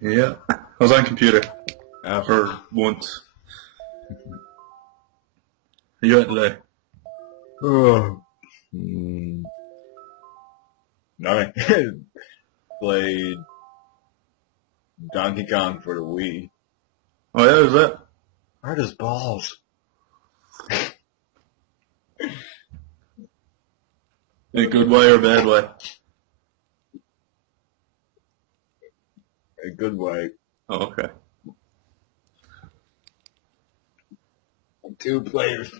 Yeah. I was on computer. For once. You at today? Oh. I played Donkey Kong for the Wii. Oh yeah, is that? Hard as balls. In a good way or a bad way? A good way. Oh, okay. Two players.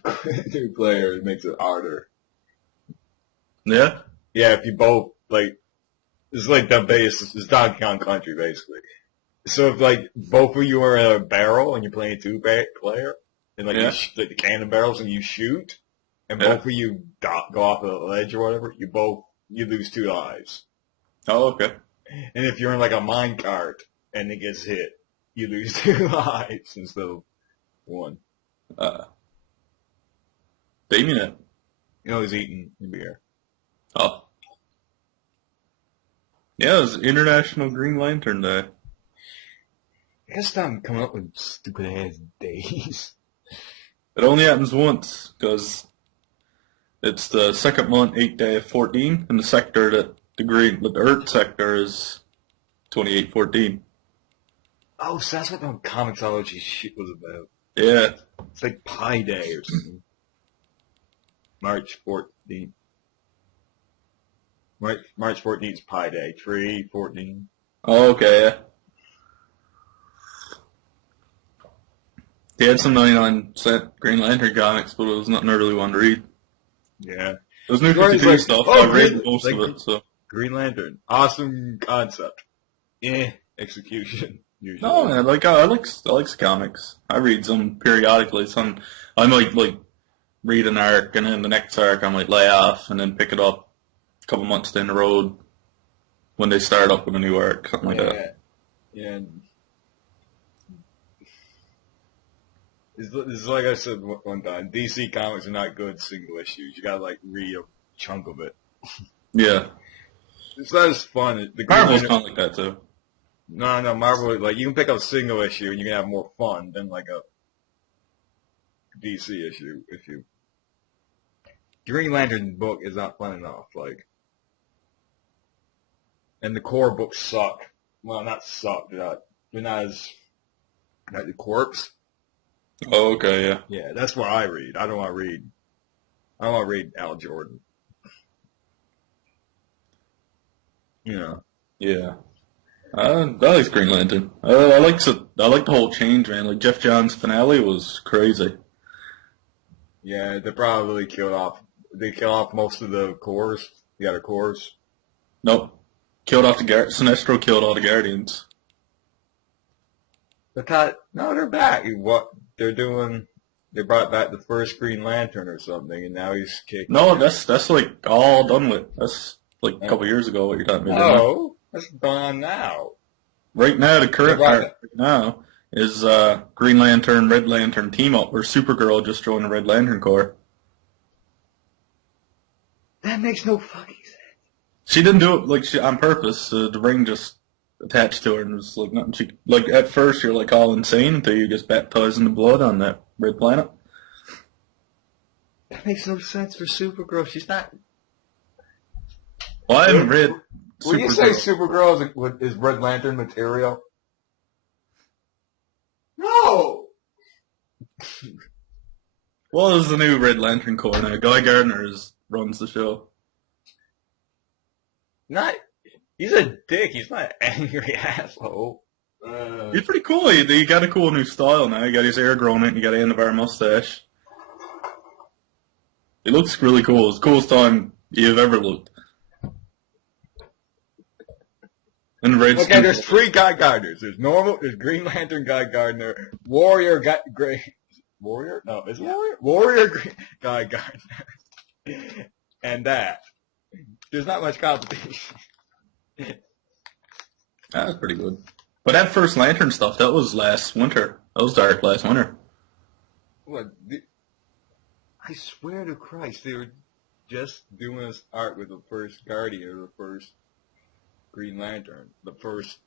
Two players makes it harder. Yeah? Yeah, if you both, it's like the base, it's Donkey Kong Country, basically. So if, both of you are in a barrel and you're playing two-player, and, Yeah. the cannon barrels and you shoot, and Yeah. both of you go off a ledge or whatever, you lose 2 lives. Oh, okay. And if you're in, a mine cart and it gets hit, you lose 2 lives instead of 1. Damien it. He's eating beer. Oh. Yeah, it was International Green Lantern Day. I guess I'm coming up with stupid-ass days. It only happens once, because it's the second month, 8th day of 14, and the sector that the Earth sector is 2814. Oh, so that's what the comicsology shit was about. Yeah. It's like Pi Day or something. March 14th. March 14th is Pi Day. 3/14. Oh, okay, yeah. They had some 99-cent Green Lantern comics, but it was nothing I really wanted to read. Yeah. It was New 52 stuff. I read most of it, so. Green Lantern. Awesome concept. Execution. Usually. No, man, I like the comics. I read some periodically. I might, read an arc, and then the next arc I might lay off, and then pick it up a couple months down the road when they start up with a new arc, something like that. Yeah. It's like I said one time, DC comics are not good single issues. You gotta, read a chunk of it. Yeah. It's not as fun. Marvel's kind of like that, too. No, Marvel, you can pick up a single issue and you can have more fun than, a DC issue if you... Green Lantern book is not fun enough, and the core books suck. Well, not suck, they're not as... Like the Corpse. Oh, okay, yeah. Yeah, that's what I read. I don't want to read Al Jordan. Yeah. I like Green Lantern. I like the whole change, man. Like, Jeff Johns' finale was crazy. Yeah, they probably killed off most of the cores. The other cores. Nope. Sinestro killed all the Guardians. No, they're back. What they're doing? They brought back the first Green Lantern or something, and now he's kicking. No, that's all done with. That's a couple years ago. What you're talking about? Oh, that's going on now. Right now, the current part right now is Green Lantern, Red Lantern team up, where Supergirl just joined the Red Lantern Corps. That makes no fucking sense. She didn't do it on purpose. The ring just attached to her, and it was nothing. She at first you're all insane until you just baptized in the blood on that red planet. That makes no sense for Supergirl. She's not. Well, I haven't read. When you say Supergirl is Red Lantern material? No! Well, there's the new Red Lantern Corps now. Guy Gardner runs the show. He's a dick. He's not an angry asshole. He's pretty cool. He got a cool new style now. He got his hair grown in. He got an handlebar mustache. He looks really cool. It's the coolest time you've ever looked. And the red okay, there's 3 Guy Gardners. There's Green Lantern Guy Gardner, Warrior Guy Warrior? No, is Warrior? Warrior Guy Gardner. And that. There's not much competition. That's pretty good. But that first Lantern stuff, that was last winter. That was dark last winter. What? I swear to Christ, they were just doing this art with the first Guardian, or the first Green Lantern, the first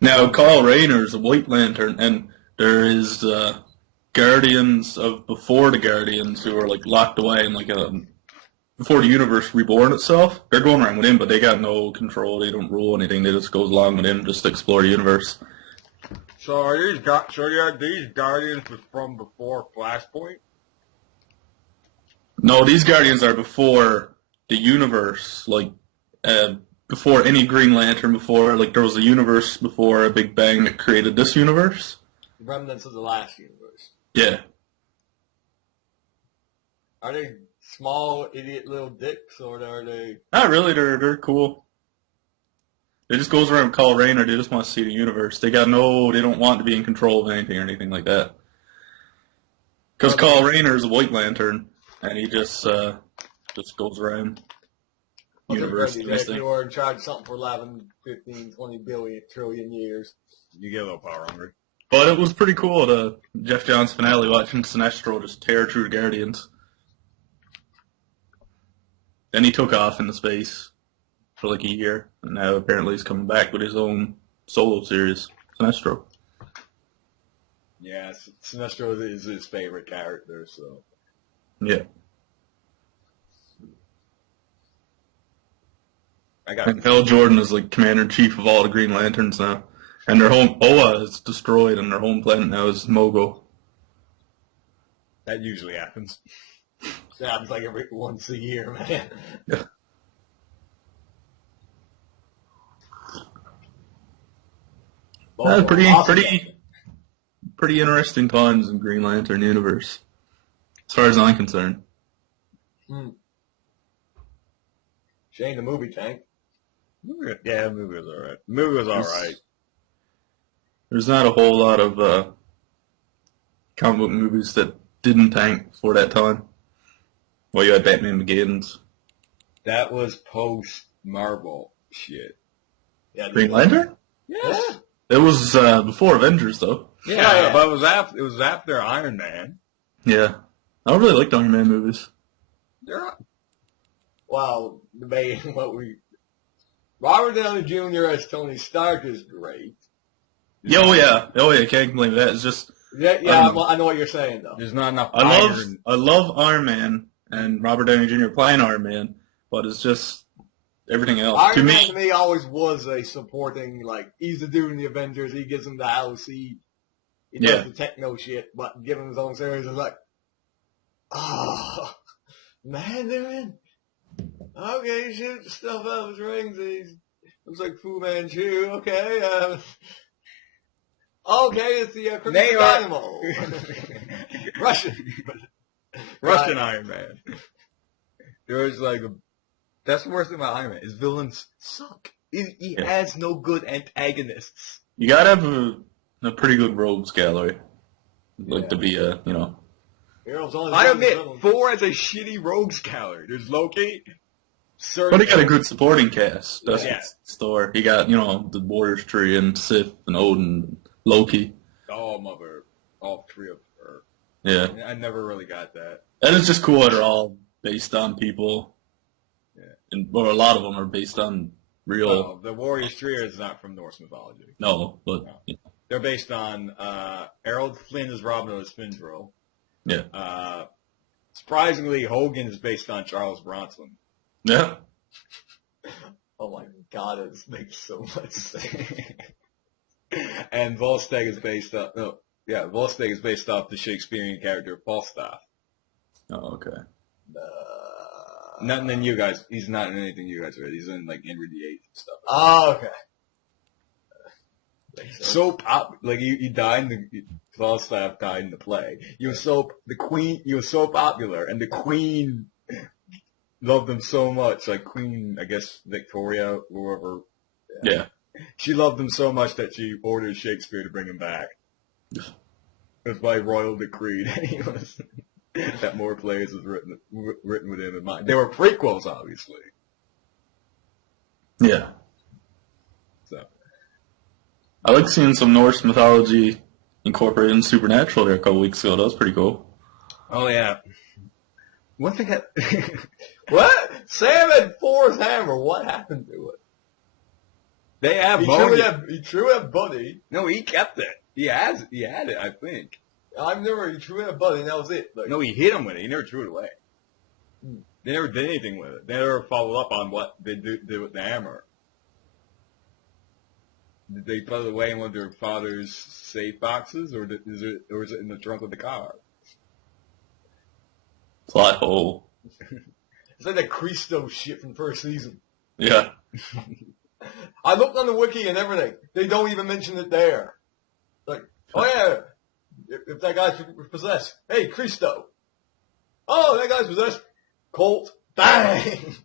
Now, Kyle Rayner's a White Lantern, and there is Guardians of before the Guardians who are like locked away in like a before the universe reborn itself. They're going around with him, but they got no control. They don't rule anything. They just goes along with him, just to explore the universe. So are these Guardians from before Flashpoint? No, these Guardians are before the universe, like before any Green Lantern. Before like there was a universe before a Big Bang that created this universe. Remnants of the last universe. Yeah. Are they small, idiot little dicks, or are they... Not really. They're cool. They just goes around with Kyle Rayner. They just want to see the universe. They don't want to be in control of anything or anything like that. Because Kyle Rayner is a White Lantern, and he just goes around universe. If you were in charge of something for 11, 15, 20 billion, trillion years. You get a little power hungry. But it was pretty cool, the Jeff Johns finale, watching Sinestro just tear through the Guardians. Then he took off into space for like a year, and now apparently he's coming back with his own solo series, Sinestro. Yeah, Sinestro is his favorite character, so... Yeah. And Hal Jordan is like commander-in-chief of all the Green Lanterns now. And their home, Oa is destroyed, and their home planet now is Mogo. That usually happens. It happens like every once a year, man. Yeah. Pretty interesting times in Green Lantern universe, as far as I'm concerned. Shane, the movie tank. Yeah, the movie was alright. The movie was alright. There's not a whole lot of comic book movies that didn't tank for that time. Well, you had Batman Begins. That was post-Marvel shit. Yeah, Green Lantern? Yes. Yeah. It was before Avengers, though. Yeah, but it was after Iron Man. Yeah. I don't really like the Iron Man movies. Well, debating Robert Downey Jr. as Tony Stark is great. Oh yeah, can't complain with that. It's just I know what you're saying though. There's not enough. I love Iron Man and Robert Downey Jr. playing Iron Man, but it's just everything else. Iron Man to me always was a supporting, like, he's the dude in the Avengers. He gives him the house. He does the techno shit, but give him his own series. It's like, oh, Mandarin. Okay, shoot stuff out of his rings. Looks like Fu Manchu. Okay, okay, it's the Christmas animal. Russian Iron Man. There was like that's the worst thing about Iron Man. His villains suck. He has no good antagonists. You gotta have a pretty good rogues gallery, to be I admit, Thor has a shitty rogues gallery. There's Loki. But he got a good supporting cast. That's the story. He got, the Warriors tree and Sif and Odin, Loki. All three of her. Yeah. I never really got that. And it's just cool that they're all based on people. Yeah. Or a lot of them are based on real... Well, the Warriors tree is not from Norse mythology. No, but... No. Yeah. They're based on Errol Flynn as Robin Hood Spindrill. Yeah. Surprisingly, Hogan is based on Charles Bronson. Yeah. Oh my God, it makes so much sense. And Volstagg is based off the Shakespearean character Falstaff. Oh, okay. Nothing in you guys. He's not in anything you guys read. He's in like Henry VIII and stuff. Oh, okay. So pop, like he died Falstaff died in the play. He was so popular, and the Queen loved him so much. Like Queen, I guess Victoria, whoever. Yeah. She loved him so much that she ordered Shakespeare to bring him back. It was by royal decree that more plays was written with him in mind. They were prequels, obviously. Yeah. So I like seeing some Norse mythology incorporated in Supernatural there a couple weeks ago. That was pretty cool. Oh yeah. One thing What? Sam had Thor's hammer. What happened to it? They have He threw at Buddy. No, he kept it. He had it, I think. He threw at Buddy, and that was it. Like, No, he hit him with it. He never threw it away. They never did anything with it. They never followed up on what they did with the hammer. Did they put it away in one of their father's safe boxes, or is it in the trunk of the car? Plot hole. it's like that Christo shit from the first season. Yeah. I looked on the wiki and everything. They don't even mention it there. Like, oh yeah, if that guy's possessed, hey, Christo. Oh, that guy's possessed. Colt, bang.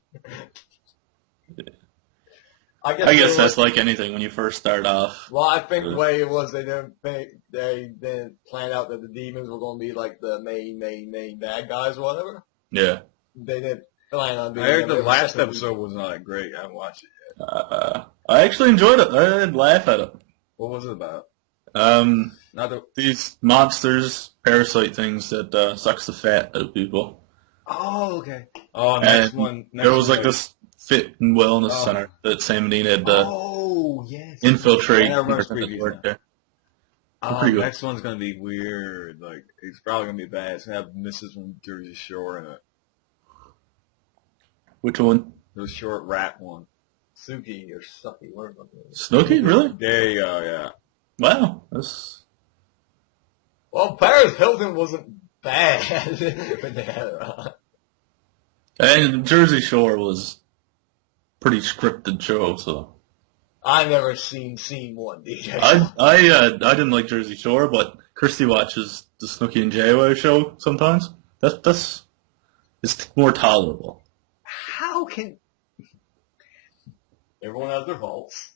I guess that's like anything when you first start off. Well, I think the way it was, they didn't plan out that the demons were going to be like the main bad guys or whatever. Yeah. They didn't plan on being. I heard the last episode was not great. I haven't watched it yet. I actually enjoyed it. I did laugh at it. What was it about? These monsters, parasite things that sucks the fat out of people. Oh, okay. Oh, next one. There was like this fit and wellness center that Sam and Dean had infiltrate. Yeah, I remember previews there. Next one's gonna be weird. Like, it's probably gonna be bad. It's gonna have Mrs. from Jersey Shore in it. Which one? The short rat one. Suki or Sucky, whatever. Snooki, really? There you go. Yeah. Wow, that's. Well, Paris Hilton wasn't bad when they had her on. And Jersey Shore was pretty scripted show, so. I never seen scene one, DJ. I didn't like Jersey Shore, but Christy watches the Snooki and JWoww show sometimes. That's it's more tolerable. How can everyone has their faults?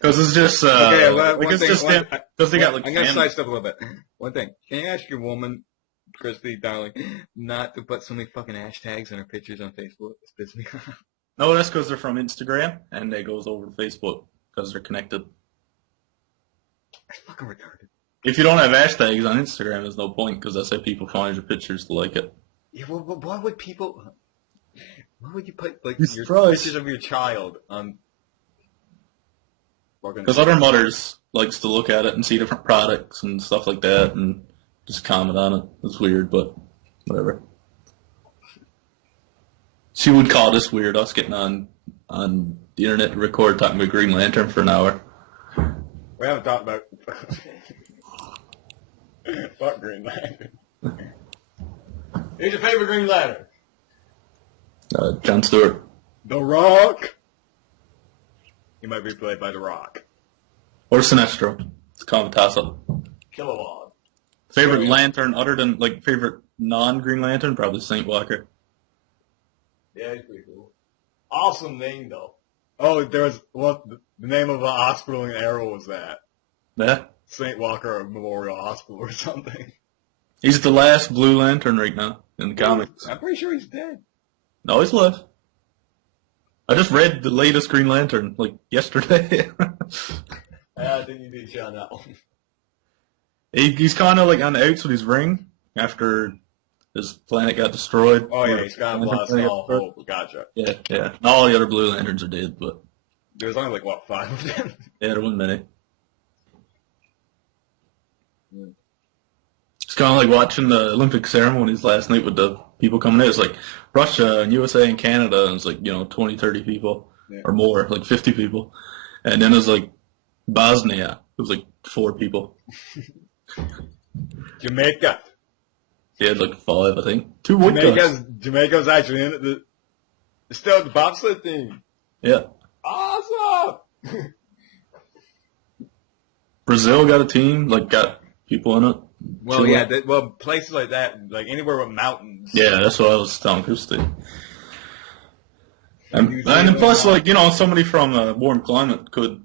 Because it's just because they got like. I'm gonna sidestep a little bit. One thing, can you ask your woman, Christy, darling, not to put so many fucking hashtags on her pictures on Facebook? It's pissing me off. No, that's because they're from Instagram and they goes over to Facebook because they're connected. That's fucking retarded. If you don't have hashtags on Instagram, there's no point because that's how people find your pictures to like it. Yeah, well, why would people? Why would you put like your surprised. pictures of your child on? Because other mothers likes to look at it and see different products and stuff like that and just comment on it. It's weird, but whatever. She would call this weird, us getting on the internet to record talking about Green Lantern for an hour. We haven't talked about fuck Green Lantern. Who's your favorite Green Lantern? Jon Stewart. The Rock. He might be played by The Rock. Or Sinestro. It's kind of a toss-up. Kilowog. Favorite Lantern, other than, like, favorite non-Green Lantern? Probably Saint Walker. Yeah, he's pretty cool. Awesome name, though. Oh, there was the name of a hospital in Arrow was that. Yeah? St. Walker Memorial Hospital or something. He's the last Blue Lantern right now in the comics. I'm pretty sure he's dead. No, he's alive. I just read the latest Green Lantern, like, yesterday. I think you did shit on that one. He's kind of, like, on the outs with his ring after his planet got destroyed. Oh, yeah, he's got lost all hope. Gotcha. Yeah. And all the other Blue Lanterns are dead, but... There's only, like, what, 5 of them? Yeah, there wasn't many. It's kind of like watching the Olympic ceremonies last night with the people coming in. It's like Russia and USA and Canada, and it's like, 20, 30 people or more, like 50 people. And then it was like Bosnia. It was like 4 people. Jamaica. They had like 5, I think. 2 white guys. Jamaica's actually in it. It's still the bobsled team. Yeah. Awesome! Brazil got a team, like got people in it. Well, yeah, places like that, like anywhere with mountains. Yeah, that's what I was telling Christy. And then plus, like, somebody from a warm climate could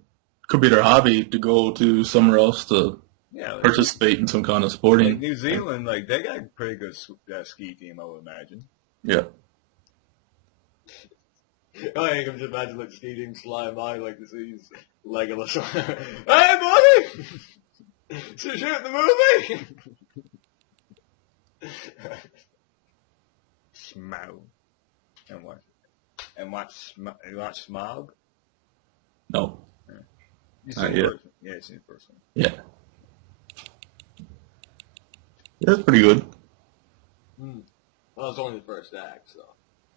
be their hobby to go to somewhere else to participate in some kind of sporting. Like New Zealand, like, they got a pretty good ski team, I would imagine. Yeah. I can just imagine like skating slime by like this is Legolas. Hey, buddy! So shoot the movie? Smog. And what? And watch Smog? No. You seen Not the yet. first one? Yeah, you seen the first one. Yeah. Yeah, it's pretty good. Well, it's only the first act, so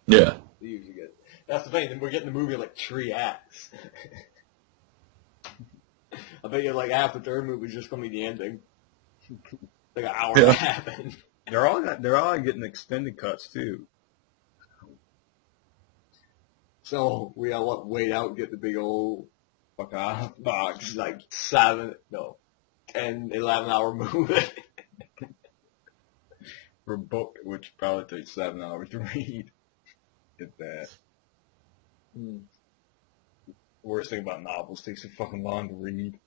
Yeah. they usually get. That's the thing. We're getting the movie in like 3 acts. I bet you like half the third movie is just gonna be the ending, like an hour and a half in. They're all getting extended cuts too. So we gotta wait out and get the big old Fuck off, box. like 10, 11 hour movie. For a book, which probably takes 7 hours to read. Get that. Worst thing about novels, takes so fucking long to read.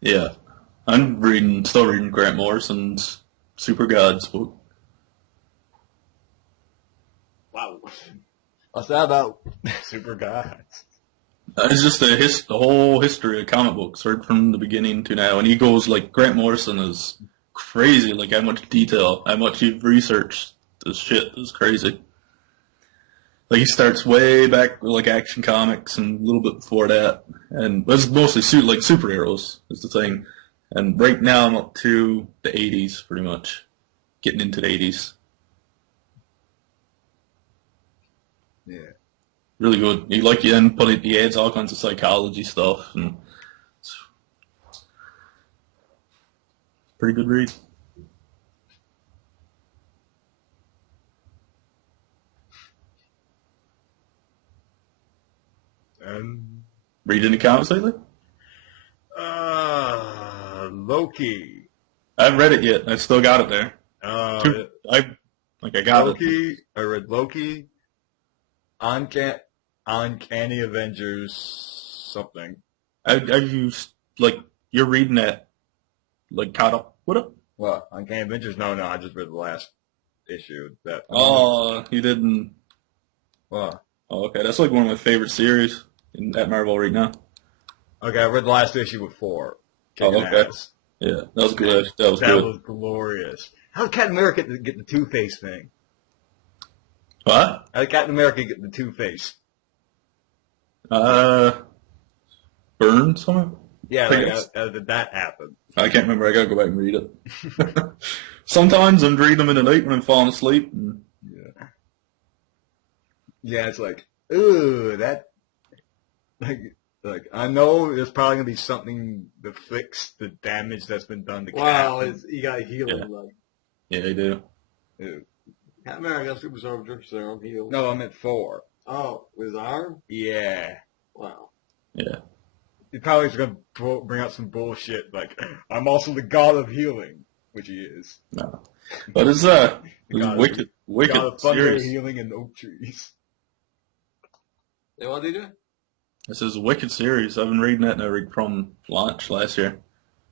Yeah. Still reading Grant Morrison's Super Gods book. Wow. What's that about? Super gods. It's just the whole history of comic books, right from the beginning to now. And he goes, like, Grant Morrison is crazy, like, how much detail, how much you've researched this shit is crazy. Like, he starts way back with, like, Action Comics and a little bit before that. And it's mostly, like, superheroes is the thing. And right now I'm up to the 80s, pretty much. Getting into the 80s. Yeah. Really good. He adds all kinds of psychology stuff, and it's pretty good read. Read any comics lately? Loki. I haven't read it yet. I still got it there. I got Loki. it. I read Loki. Uncanny Avengers something. You're reading that, like, caught up with it? What? Uncanny Avengers? No, I just read the last issue. You didn't. What? Oh, okay. That's like one of my favorite series at Marvel right now. Okay, I read the last issue before. Oh, okay. Ass. Yeah, that was good. That was glorious. How did Captain America get the Two-Face thing? What? How did Captain America get the Two-Face? Burn something? Yeah, how did that happen? I can't remember. I gotta go back and read it. Sometimes I'm reading them in the night when I'm falling asleep. And... Yeah, it's like, ooh, that, like I know there's probably gonna be something to fix the damage that's been done to Captain. You got healing. Like, yeah, they do. Ew. Captain America, Super Soldier Serum, heal. No, I meant 4. Oh, with his arm? Yeah. Wow. Yeah. He probably is gonna bring out some bullshit like, I'm also the god of healing, which he is. No. But it's wicked God of thunder, series. healing, and oak trees. Hey, what did he do? This is a wicked series. I've been reading it now from launch last year.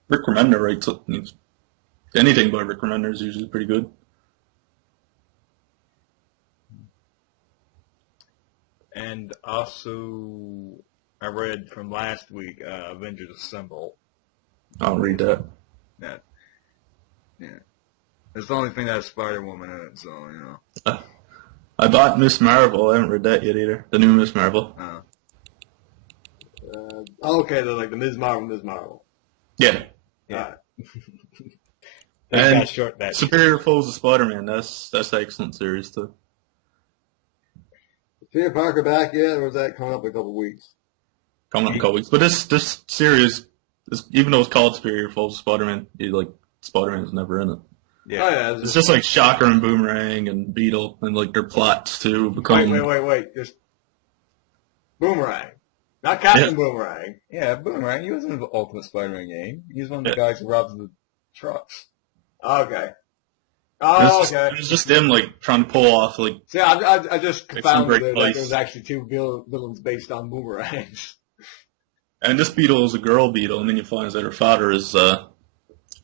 Rick Remender writes it. Anything by Rick Remender is usually pretty good. And also, I read from last week, Avengers Assemble. I'll read that. Yeah. It's the only thing that has Spider-Woman in it, so, you know. I bought Miss Marvel. I haven't read that yet either. The new Miss Marvel. Okay, they're like the Ms. Marvel. Yeah. Yeah. And Superior Foes of Spider-Man. That's an excellent series too. Is Peter Parker back yet, or is that coming up in a couple weeks? Coming up in a couple weeks. But this series, even though it's called Superior Foes of Spider-Man, Spider-Man's never in it. Yeah. Oh, yeah, it's just like Shocker and Boomerang and Beetle and like their plots to become. Wait. Just Boomerang. Not Captain Boomerang. Yeah, Boomerang. He wasn't in the Ultimate Spider-Man game. He was one of the guys who robs the trucks. Okay. Okay. It was just them like trying to pull off like. See, I just found that there place. was actually 2 villains based on boomerangs. And this Beetle is a girl Beetle, and then you find that her father is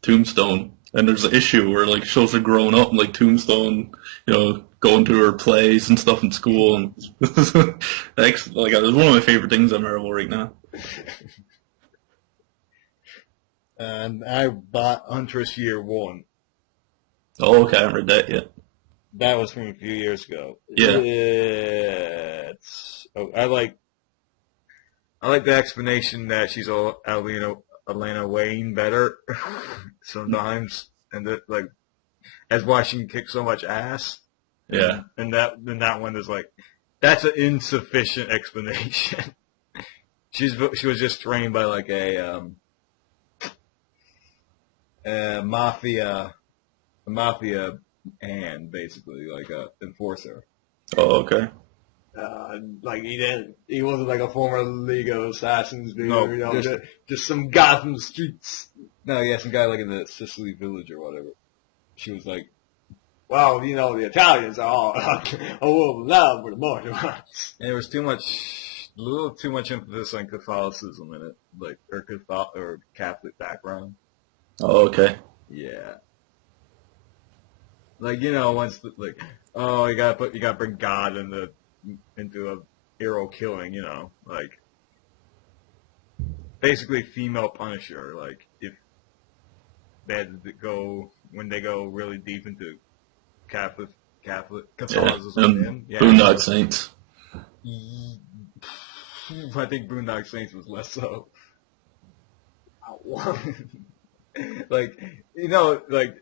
Tombstone. And there's an issue where like shows her growing up, and like Tombstone, going to her plays and stuff in school, and it's one of my favorite things on Marvel right now. And I bought Huntress Year 1. Oh, okay, I haven't read that yet. That was from a few years ago. Yeah. I like the explanation that she's Elena Wayne better sometimes, and that like as why she can kick so much ass. Yeah. And that one is like that's an insufficient explanation. She was just trained by like a mafia hand, basically, like a enforcer. Oh, okay. Like he wasn't like a former League of Assassins dude, No, you know, just some guy from the streets. No, yeah, some guy like in the Sicily village or whatever. She was like, Well, you know, the Italians are all a world of love with the martial arts. and there was a little too much emphasis on Catholicism in it, like or Catholic background. Oh, okay. Yeah. Like, you know, oh, you gotta bring God into a hero killing, you know, like basically female Punisher, like if they had to when they go really deep into Catholicism. Yeah. Boondock Saints. I think Boondock Saints was less so. Like, you know, like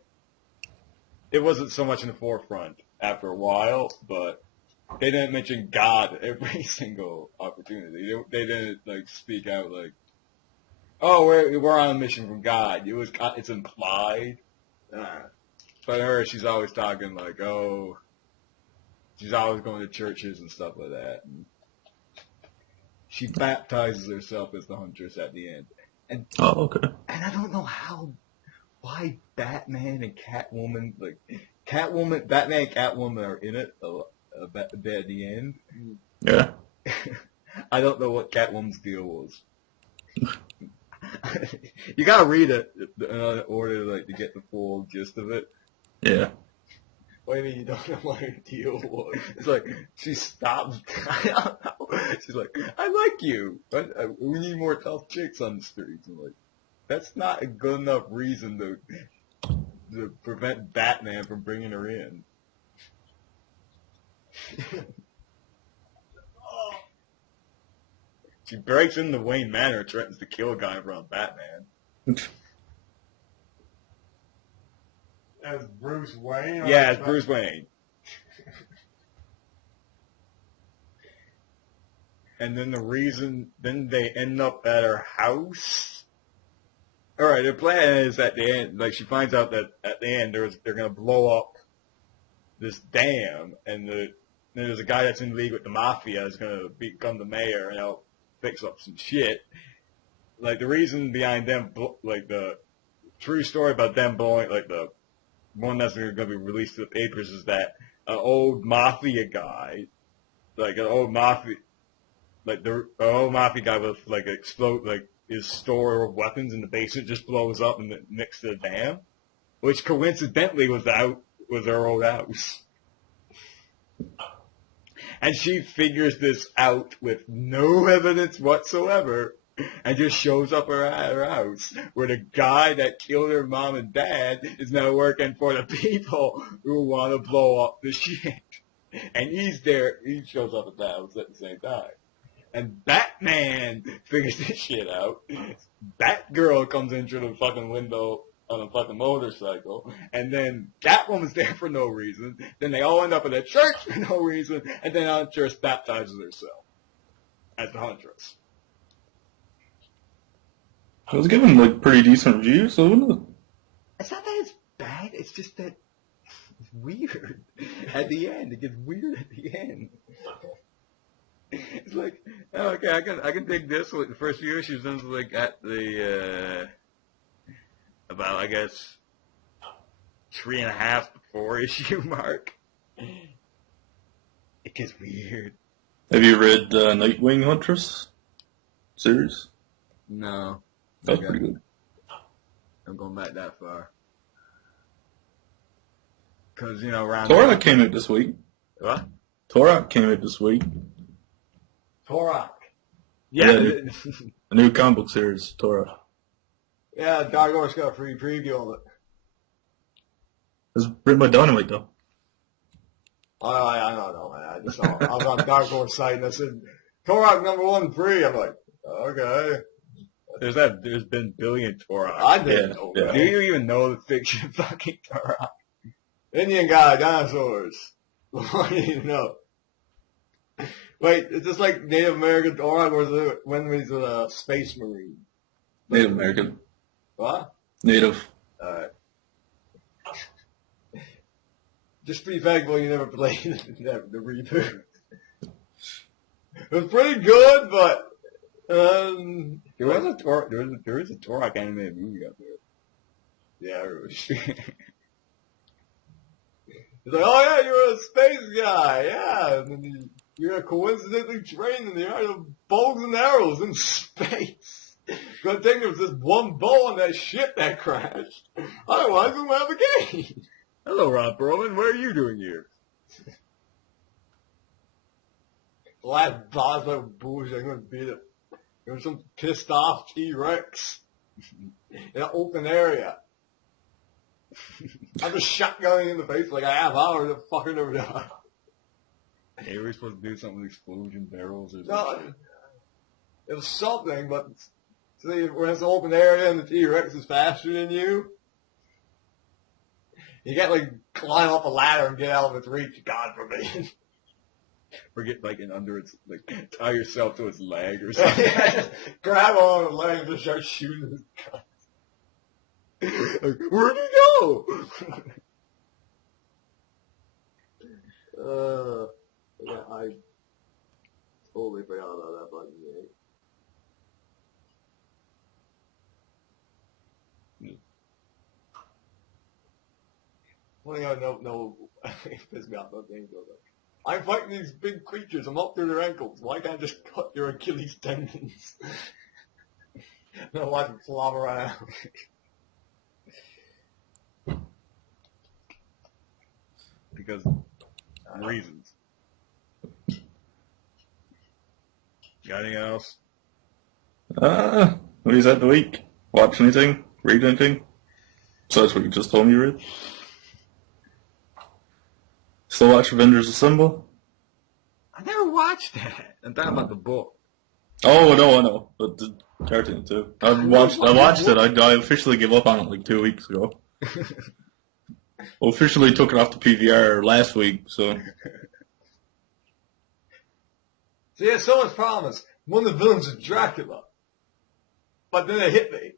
it wasn't so much in the forefront after a while, but they didn't mention God every single opportunity. They didn't like speak out like, "Oh, we're on a mission from God." It's implied. But her, she's always talking like, "Oh," she's always going to churches and stuff like that. And she baptizes herself as the Huntress at the end. And Oh, okay. And I don't know why Batman and Catwoman, Batman and Catwoman are in it a bit at the end. Yeah. I don't know what Catwoman's deal was. You gotta read it in order to get the full gist of it. Yeah. What do you mean you don't know what her deal was? It's like, she stops, I don't know. She's like, I like you, but we need more tough chicks on the streets. I'm like, that's not a good enough reason to prevent Batman from bringing her in. She breaks into Wayne Manor, threatens to kill a guy in front of Batman. As Bruce Wayne? Yeah, it's Bruce Wayne. And then then they end up at her house. Alright, their plan is at the end, like she finds out that at the end they're gonna blow up this dam, and there's a guy that's in league with the mafia is gonna become the mayor and help fix up some shit. Like the reason behind them, like the true story about them blowing, like the one that's going to be released to the papers is that an old mafia guy, like an old mafia, like the old mafia guy with like explode, like his store of weapons in the basement just blows up next to the dam, which coincidentally was her old house. And she figures this out with no evidence whatsoever and just shows up at her house where the guy that killed her mom and dad is now working for the people who want to blow up the shit. And he's there. He shows up at the house at the same time. And Batman figures this shit out. Batgirl comes in through the fucking window on a fucking motorcycle, and then Catwoman's there for no reason. Then they all end up in a church for no reason, and then Huntress baptizes herself as the Huntress. It was given like pretty decent reviews, wasn't it? It's not that it's bad. It's just that it's weird at the end. It gets weird at the end. It's like, oh, okay, I can dig this. Like the first few issues, then like at the about I guess 3.5 to 4 issue mark. It gets weird. Have you read Nightwing Huntress series? No. That's pretty good. I'm going back that far. Because, you know, around... Torok came out this week. What? Torok came out this week. Torok. Yeah. A new comic book series, Torok. Yeah, Dark Horse got a free preview of it. It's written by Dynamite, though. I don't know, man. I was on Dark Horse site and I said, Torok #1 free. I'm like, Okay. There's been billion Turok. I didn't know yeah. that. Do you even know the fiction fucking Turok? Indian guy, dinosaurs. What do you know? Wait, is this like Native American Turok or is it when we was a space marine? Native American. What? Native. Alright. Just pretty thankful you never played the reboot. It was pretty good, but There is a Turok animated movie out there. yeah, it was. It's like, oh yeah, you're a space guy, yeah, and then you're coincidentally trained in the art of bows and arrows in space. Good thing there was this one bow on that ship that crashed. Otherwise, we wouldn't have a game. Hello, Rob Perlman. What are you doing here? The last boss like bullshit, I'm gonna beat it. There was some pissed off T-Rex in an open area. I was shotgunning in the face for like a half hour, the fucker never died. Hey, were we supposed to do something with explosion barrels or No, something? it was something, but see, when it's an open area and the T-Rex is faster than you can't like climb up a ladder and get out of its reach, God forbid. Or get like in under its, like, tie yourself to its leg or something. Grab on the leg and just start shooting his gun. Like, where'd he go? Yeah, I totally forgot about that button game. One thing I don't know, it pisses me off about games though. I'm fighting these big creatures. I'm up to their ankles. Why can't I just cut your Achilles tendons? No, watch them flop around. Because reasons. Got anything else? What is that the week? Watch anything? Read anything? So that's what you just told me you read? Still watch Avengers Assemble? I never watched that. I'm talking about the book. Oh, no, I know. But the cartoon too. I watched it. I officially gave up on it like 2 weeks ago. Officially took it off the PVR last week, so. See, there's so much promise. One of the villains is Dracula. But then it hit me.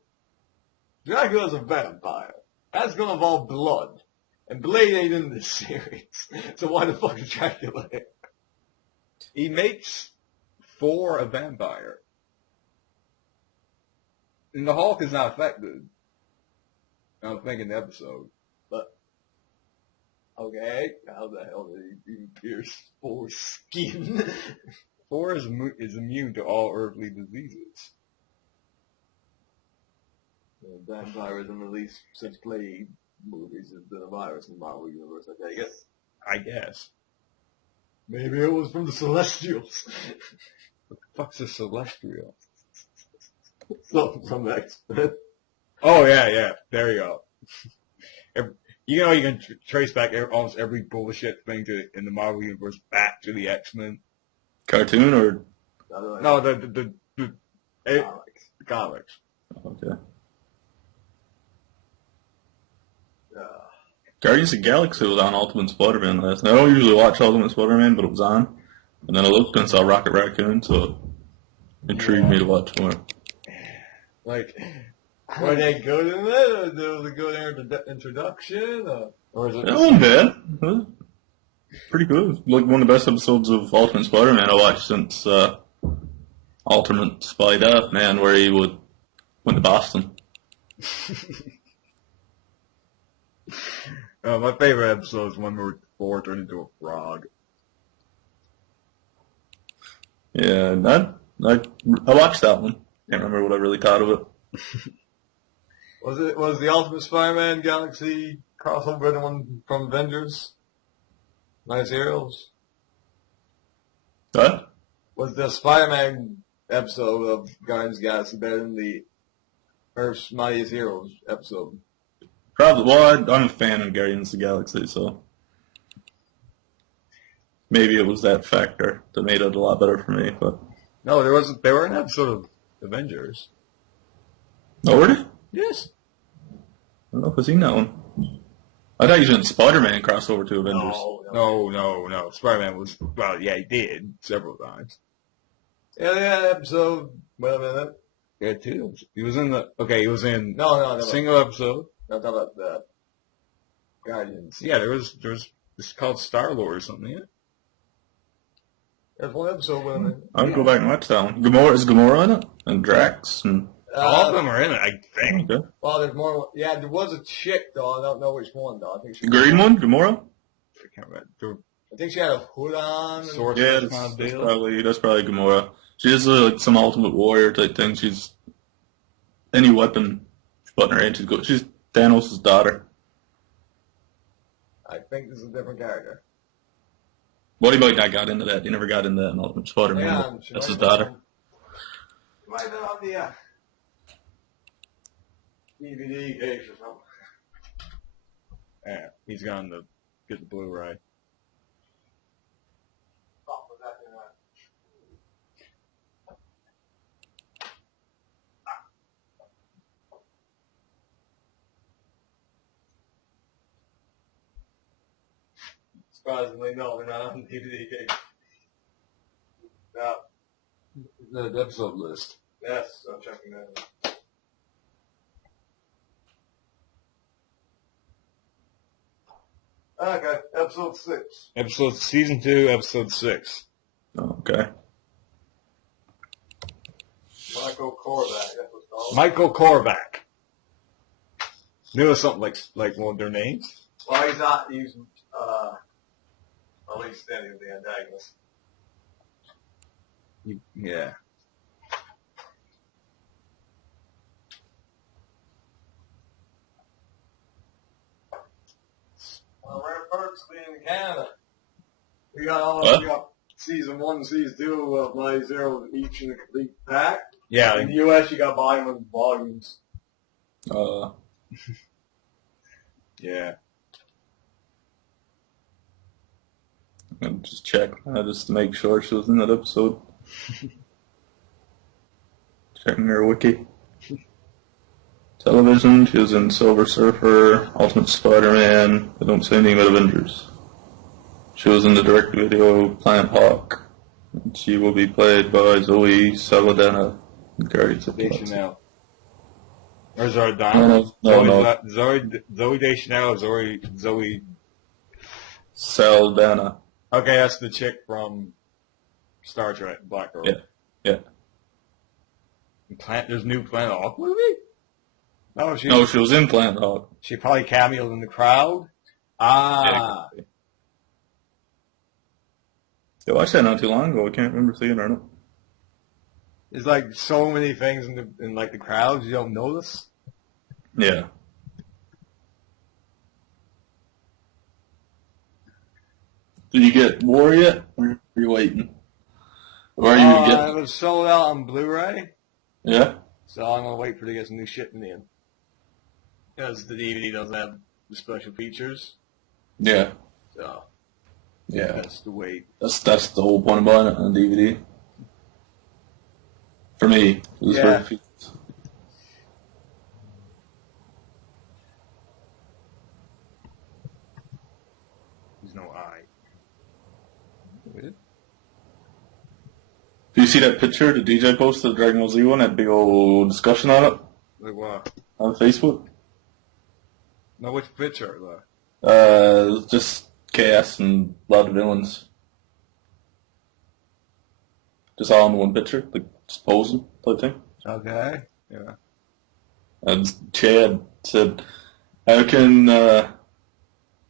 Dracula's a vampire. That's gonna involve blood. And Blade ain't in this series. So why the fuck is Dracula here? He makes Thor a vampire. And the Hulk is not affected. I don't think in the episode. Okay, how the hell did he even pierce Thor's skin? Thor is immune to all earthly diseases. Vampirism, at least since Blade movies, has been a virus in the Marvel Universe, I take it. I guess. Maybe it was from the Celestials. What the fuck's a celestial? Something from X-Men. Oh, yeah. There you go. You know you can trace back almost every bullshit thing in the Marvel Universe back to the X-Men. Cartoon or? No, the comics. Okay. Guardians of the Galaxy was on Ultimate Spider-Man last night. I don't usually watch Ultimate Spider-Man, but it was on. And then I looked and saw Rocket Raccoon, so it intrigued me to watch more. Like, were they good in it, or was it a good introduction, or is it? That wasn't bad. It was pretty good. Like one of the best episodes of Ultimate Spider-Man I watched since Ultimate Spider-Man, where he went to Boston. my favorite episode is one where Thor turned into a frog. Yeah, I watched that one. Can't remember what I really thought of it. Was the Ultimate Spider-Man Galaxy crossover the one from Avengers? Nice Heroes? What? Was the Spider-Man episode of Guardians of the Galaxy better than the Earth's Mightiest Heroes episode? Probably. Well, I'm a fan of Guardians of the Galaxy, so maybe it was that factor that made it a lot better for me. But No, there wasn't. They were an episode of Avengers. Oh, were they? I Yes. don't know if I've seen that one. I thought you said Spider-Man crossover to Avengers. No. Spider-Man was, well, yeah, he did several times. Yeah, they had an episode. Wait a minute. Yeah, too. He was in he was in No. a single episode. No, talk about the Guardians. Yeah, it's called Star-Lord or something, yeah? There's one episode with him. I would go back and watch that one. Is Gamora in it? And Drax and... All of them are in it, I think. Okay. Well, there's more. Yeah, there was a chick though. I don't know which one though. I think she. Green one, Gamora. I can't remember. I think she had a hood on. And Sorcerer Yeah, kind of that's deal. probably Gamora. She is like some ultimate warrior type thing. She's any weapon she's put in her hand, she's good. She's Thanos' daughter. I think this is a different character. Well, he might not got into that. He never got into that in Ultimate Spider-Man. Yeah, but that's his daughter. Might have been on the DVD case or something. Yeah, he's gone to get the Blu-ray. Oh, was that in Surprisingly, no, they're not on the DVD case. No. The episode list. Yes, I'm checking that out. Okay, episode 6. Season 2, episode 6. Oh, okay. Michael Korvac, that's what's called. Michael Korvac. Knew it was something like one of their names. Well, he's not, he's, at least standing with the antagonist. Yeah. Well, rare perks being in Canada. We got What? we got season 1 and season 2 of My Zero each in a complete pack. Yeah. In the US, you got to buy them in volumes. Yeah. I'll just check just to make sure she was in that episode. Checking her wiki. Television, she was in Silver Surfer, Ultimate Spider-Man. I don't say anything about Avengers. She was in the direct-to-video Planet Hawk. And she will be played by Zoe Saldana in Guardians of the Galaxy. Deschanel. Or Zardana? No. Zoe Deschanel or Zoe... Saldana. Okay, that's the chick from Star Trek, Black Girl. Yeah. There's a new Planet Hawk movie? No, She was in Planet Hawk. she probably cameoed in the crowd. Ah. Yeah, I watched that not too long ago. I can't remember seeing it or not. There's like so many things in like the crowds you don't notice. Yeah. Did you get War yet? Or are you waiting? Or are you It getting... was sold out on Blu-ray, Yeah? so I'm gonna wait for it to get some new shipment in. Because the DVD doesn't have the special features, Yeah. so Yeah. that's the wait. That's the whole point of buying it on DVD. For me, it was Yeah. very few. There's no I. Do you see that picture the DJ posted, the Dragon Ball Z one, that big old discussion on it Like what? on Facebook? No, which picture? Like? Just chaos and a lot of villains. Just all in one picture, like just posing type thing. Okay. Yeah. And Chad said, how can,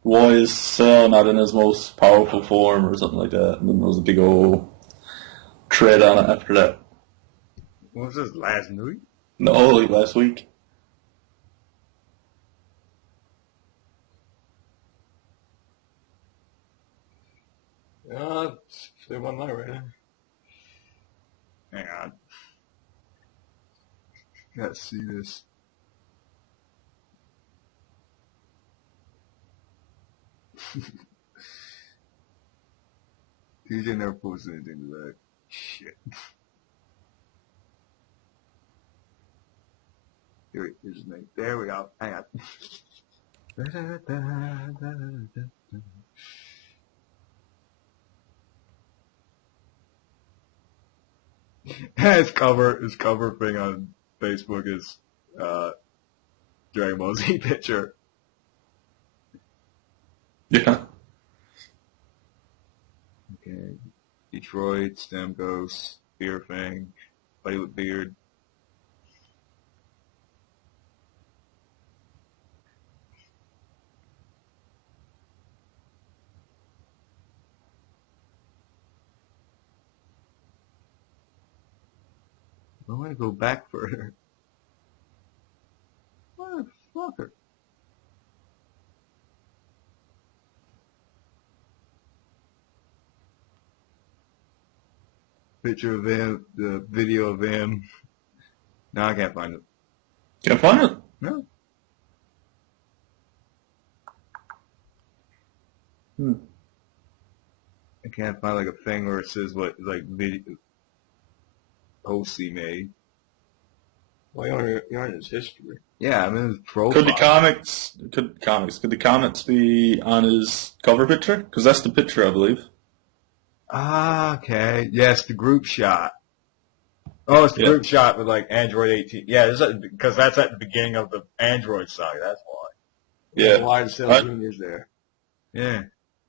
why is Cell not in his most powerful form or something like that? And then there was a big old thread on it after that. What was this, last week? No, like last week. Yeah, they won my rating. Hang on. Let's see this. DJ never posted anything to that. Shit. Here's his name. There we go. Hang on. His cover thing on Facebook is Dragon Ball Z picture. Yeah. Okay. Detroit, Stem Ghost, Beer Fang, Buddy with Beard. I want to go back further. Motherfucker. Picture of him, the video of him. No, I can't find it. Can't find it. No. I can't find like a thing where it says what like video posts he made. Well, you're in his history. Yeah, I'm in his profile. Could the comments be on his cover picture? Because that's the picture, I believe. Ah, okay. Yes, the group shot. Oh, it's the group shot with like Android 18. Yeah, because that's at the beginning of the Android saga. That's why. Yeah. Why the Cell Junior's there? Yeah.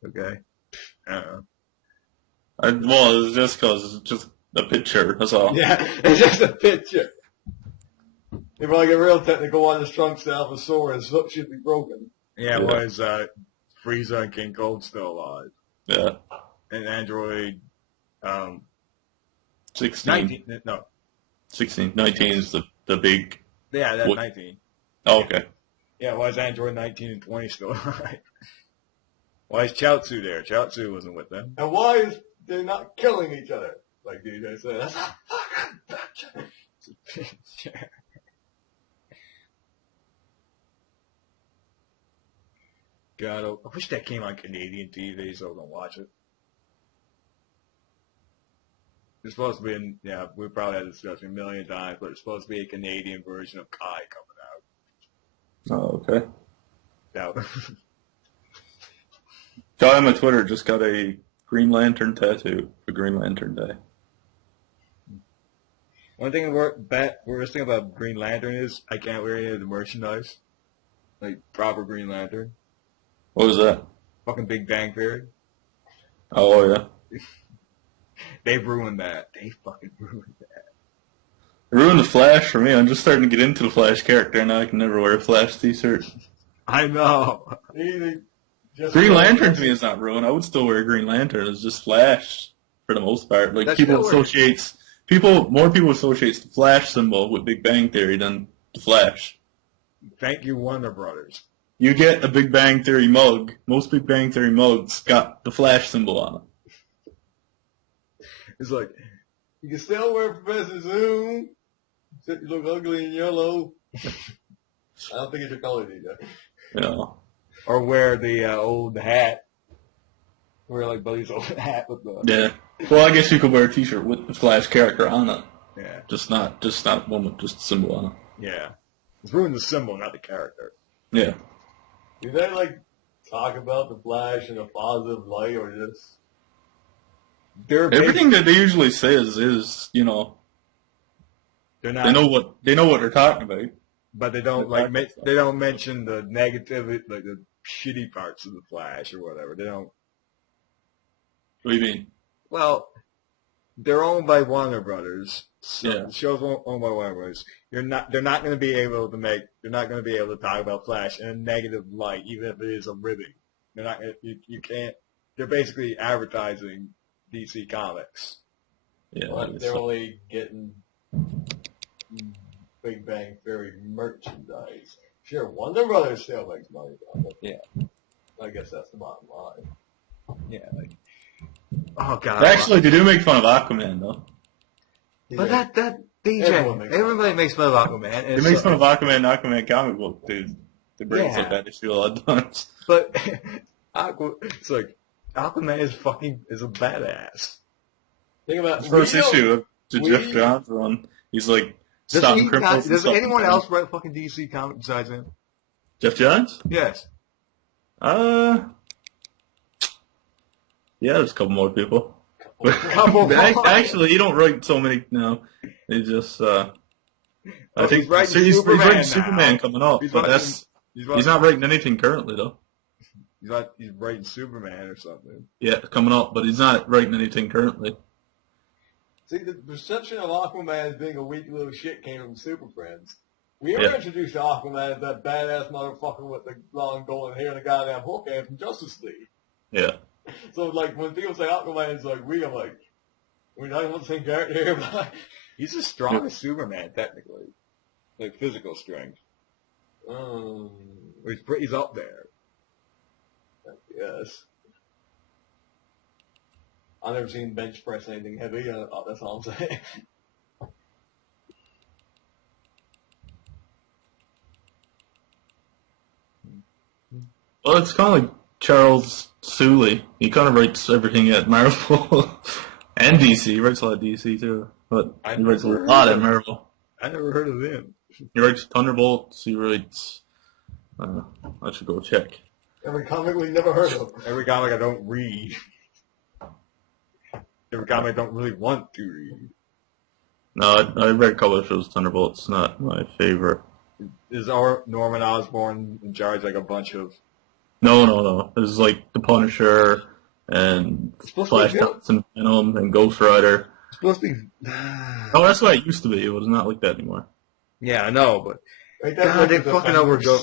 Okay. Well, it's just because it's just a picture. That's all. Yeah, it's just a picture. If I get real technical, one of the trunks to Alphasaurus should be broken. Yeah, it was Frieza and King Cold still alive. Yeah. And Android 16. 19. No. 16. 19 is the big... Yeah, that's 19. Oh, okay. Yeah, why is Android 19 and 20 still alive? Why is Chaozu there? Chaozu wasn't with them. And why is they not killing each other? Like DJ said, that's a fucking picture. God, I wish that came on Canadian TV so I can watch it. There's supposed to be, we probably had this discussion a million times, but there's supposed to be a Canadian version of Kai coming out. Oh, okay. That Guy on my Twitter just got a Green Lantern tattoo for Green Lantern Day. One thing worst thing about Green Lantern is I can't wear any of the merchandise. Like proper Green Lantern. What was that? Fucking Big Bang Theory. Oh, yeah. They've ruined that. They fucking ruined that. It ruined the Flash for me. I'm just starting to get into the Flash character now. I can never wear a Flash t-shirt. I know. Green Lantern to me is not ruined. I would still wear Green Lantern. It's just Flash for the most part. Like more people associate the Flash symbol with Big Bang Theory than the Flash. Thank you, Warner Brothers. You get a Big Bang Theory mug. Most Big Bang Theory mugs got the Flash symbol on it. It's like, you can still wear Professor Zoom, except you look ugly in yellow. I don't think it's your color, DJ. Yeah. Or wear the old hat. Wear like Buddy's old hat with the... Yeah. Well, I guess you could wear a t-shirt with the Flash character on it. Yeah. Just not one with just the symbol on it. Yeah. It's ruined the symbol, not the character. Yeah. Do they, talk about the Flash in a positive light, or just... Everything that they usually say is they're not. They know what they're talking about. But they don't they don't mention the negativity, like the shitty parts of the Flash or whatever. They don't. What do you mean? Well, they're owned by Warner Brothers. So Yeah. the show's owned by Warner Brothers. They're not going to be able to talk about Flash in a negative light, even if it is a ribbing. They're not. You can't. They're basically advertising DC Comics. Yeah. But they're only getting Big Bang Theory merchandise. Sure, Wonder Brothers still makes money from it. Yeah. I guess that's the bottom line. Yeah. Oh God. Actually, they do make fun of Aquaman though. But that DJ, everybody makes fun of Aquaman. They make fun of Aquaman comic book, dude. They bring up that issue a lot of times. But it's like Aquaman is a badass. Think about The first issue of Jeff Johns run, he's like, stopping criminals. Does anyone else write fucking DC comic besides him? Jeff Johns? Yes. Yeah, there's a couple more people. Couple more. Actually, he don't write so many. No, he just. I think he's writing he's Superman writing now. Superman coming up, but he's not writing anything currently though. He's writing Superman or something. Yeah, coming up, but he's not writing anything currently. See, the perception of Aquaman as being a weak little shit came from Super Friends. We were introduced to Aquaman as that badass motherfucker with the long golden hair and the goddamn hook hand from Justice League. Yeah. So, like, when people say Aquaman is like weak, I'm like, we're not even the same character here, but He's as strong as Superman, technically. Like, physical strength. He's up there. Yes. I've never seen bench press anything heavy. That's all I'm saying. Well, it's kind of like Charles Soule. He kind of writes everything at Marvel and DC. He writes a lot of DC too, but he writes a lot at Marvel. I never heard of him. He writes Thunderbolts. He writes. I should go check. Every comic we never heard of. Every comic I don't read. Every comic I don't really want to read. No, I read a couple of shows. Thunderbolts, not my favorite. Is our Norman Osborn in charge like a bunch of... No. There's like The Punisher and Flash Thompson, Venom, and Ghost Rider. It's supposed to be... Oh, that's what it used to be. It was not like that anymore. Yeah, I know, but... God, they fucking overgo...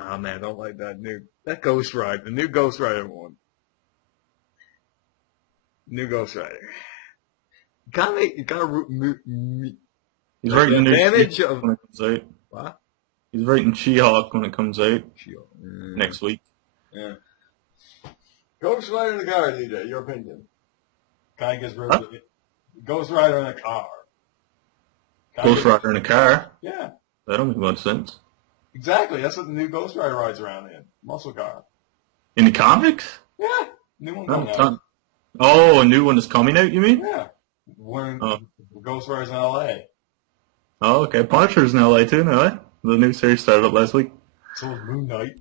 Oh man, I don't like that Ghost Rider, the new Ghost Rider one. New Ghost Rider. He's writing the new advantage She-Hulk of when it comes out. what? He's writing She-Hulk when it comes out next week. Yeah. Ghost Rider in the car, DJ. Your opinion? Kind of gets rid of it. Ghost Rider in a car. Ghost Rider in a car? Yeah. That don't make much sense. Exactly. That's what the new Ghost Rider rides around in. Muscle car. In the comics? Yeah. New one coming out. Oh, a new one is coming out, you mean? Yeah. When Ghost Rider's in L.A. Oh, okay. Punisher's in LA too now, eh? The new series started up last week. So is Moon Knight.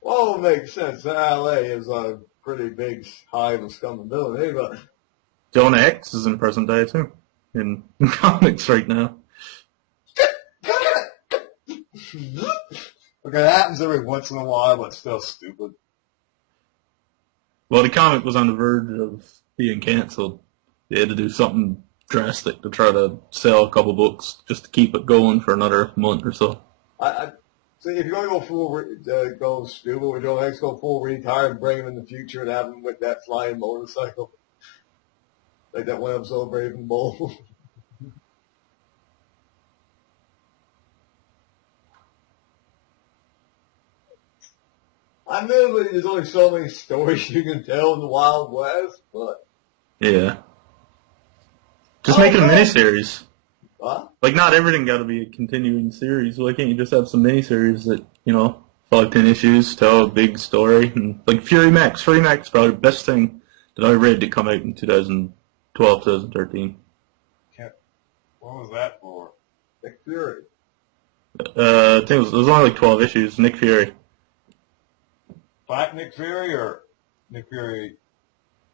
Well, it makes sense. LA is a pretty big hive of scum and villainy, but... Jonah X is in present day too. In comics right now. Okay, that happens every once in a while, but still stupid. Well, the comic was on the verge of being cancelled. They had to do something drastic to try to sell a couple books just to keep it going for another month or so. See, if you're going to go full, go stupid with Jonah X, go full retire and bring him in the future and have him with that flying motorcycle. Like that one episode of Brave and Bold. I know that there's only so many stories you can tell in the Wild West, but... Yeah. Just make it a miniseries. What? Like, not everything got to be a continuing series. Why can't you just have some miniseries that, 5, 10 issues, tell a big story? And, like, Fury Max. Fury Max is probably the best thing that I read to come out in 2012, 2013. What was that for? Nick Fury. I think it was only like 12 issues. Nick Fury. Black Nick Fury or Nick Fury?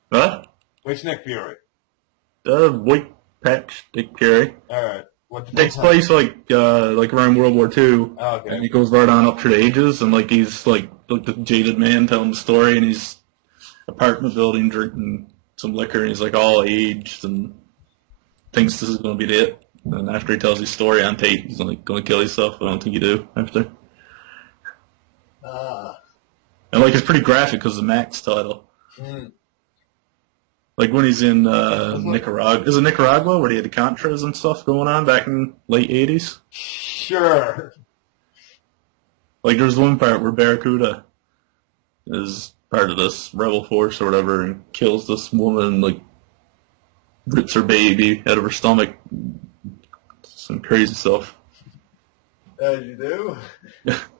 What? Which Nick Fury? White patch Nick Fury. Alright. It takes place like around World War II. Oh, okay. And it goes right on up through the ages, and like he's like the jaded man telling the story, and he's apartment building drinking some liquor, and he's like all aged and thinks this is going to be it. And after he tells his story on tape, he's like going to kill himself. I don't think you do after. And like it's pretty graphic because of the Max title. Like when he's in Nicaragua. Is it Nicaragua where they had the Contras and stuff going on back in late 80s? Sure. Like there's one part where Barracuda is part of this rebel force or whatever and kills this woman, like rips her baby out of her stomach. Some crazy stuff. As you do.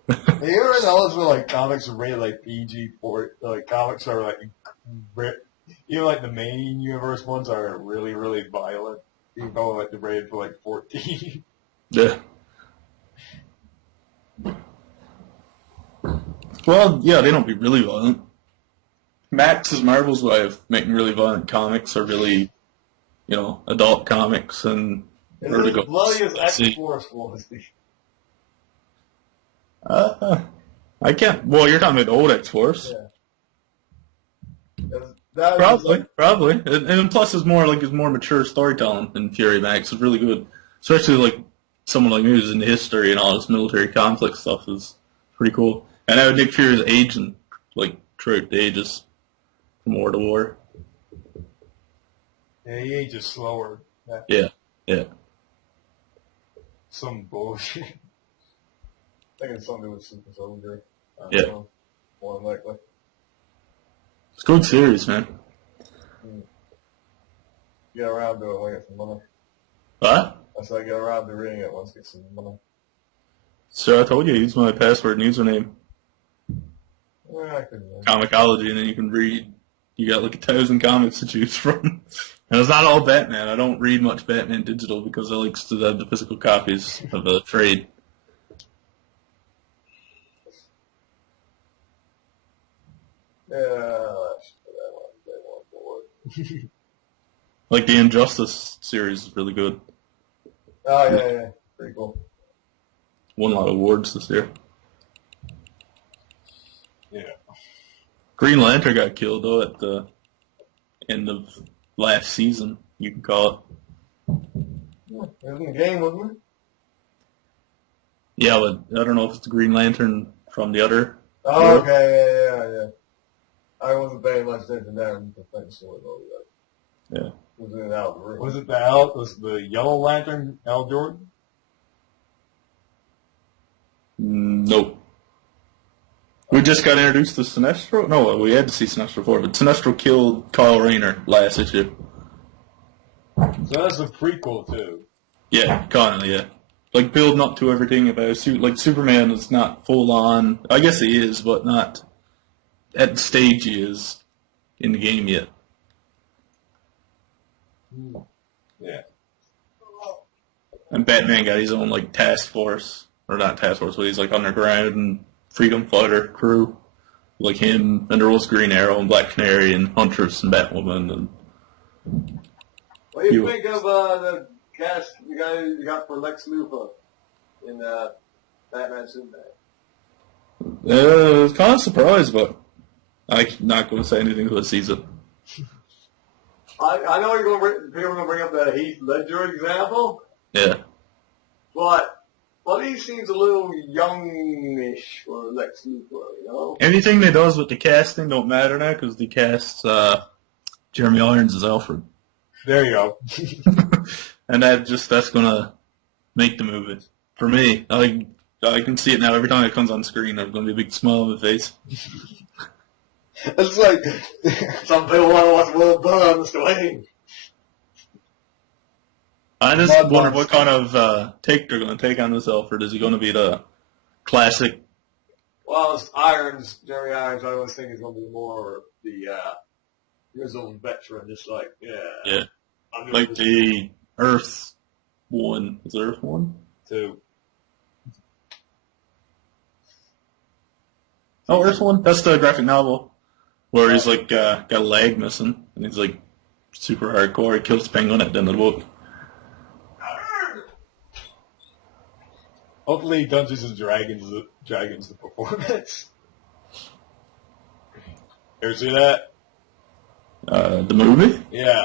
You ever notice when like comics are rated like PG for like comics are like Even like the main universe ones are really, really violent. Even though like they're rated for like 14. Yeah. Well, yeah, they don't be really violent. Max's Marvel's way of making really violent comics are really, adult comics and Is Vertigo. as bloody as See. X-Force was? I can't. Well, you're talking about old X-Force. Yeah. That was Probably. And plus, it's more mature storytelling than Fury Max. It's really good, especially like someone like me who's into history and all this military conflict stuff is pretty cool. And how Nick Fury's aging like throughout the ages from war to war. Yeah, he ages slower. Yeah. Some bullshit. I think it's something with Super Soldier. I don't Yeah. know. More than likely. It's a good series, man. Get around to it when I get some money. What? I said get around to reading it once I get some money. So I told you, use my password and username, Well, I could, Comicology, and then you can read. You got like 1,000 comics to choose from. And it's not all Batman. I don't read much Batman digital because I like to have the physical copies of the trade. yeah, that one board. Like the Injustice series is really good. Oh, yeah. Pretty cool. Won a lot of awards this year. Yeah. Green Lantern got killed though at the end of last season, you can call it. It was in the game, wasn't it? Yeah, but I don't know if it's the Green Lantern from the other. Oh, world. okay, yeah. I wasn't paying much attention there in the thing story though. Yeah. Was in and out of the room. Was it the Yellow Lantern, Al Jordan? Nope. We just got introduced to Sinestro. No, we had to see Sinestro before, but Sinestro killed Kyle Rayner last issue. So that's a prequel too. Yeah, kind of, yeah. Like building up to everything about like Superman is not full on. I guess he is, but not at the stage he is in the game yet. Yeah. And Batman got his own like task force, or not task force, but he's like underground and freedom fighter crew, like him. And there was Green Arrow and Black Canary and Huntress and Batwoman and. What do you think of the cast, the guy you got for Lex Luthor in Batman Superman? I was kind of surprised, but I'm not going to say anything until I sees it. I know people are going to bring up the Heath Ledger example, Yeah. but he seems a little youngish for Lex Luthor, Anything they does with the casting don't matter now because they cast Jeremy Irons as Alfred. There you go. And that's gonna make the movie for me. I can see it now. Every time it comes on screen, there's gonna be a big smile on my face. It's like some people want to watch Will Burns Dwayne. I just wonder what kind of take they're gonna take on this Alfred. Is he gonna be the classic? Well, it's Jeremy Irons. I always think he's going to be more the grizzled veteran, just like Yeah, like the Earth one. Is it Earth 1? 2. Oh, Earth 1. That's the graphic novel where he's like got a leg missing and he's like super hardcore. He kills the penguin at the end of the book. Hopefully Dungeons and Dragons the performance. Ever see that? The movie? Yeah.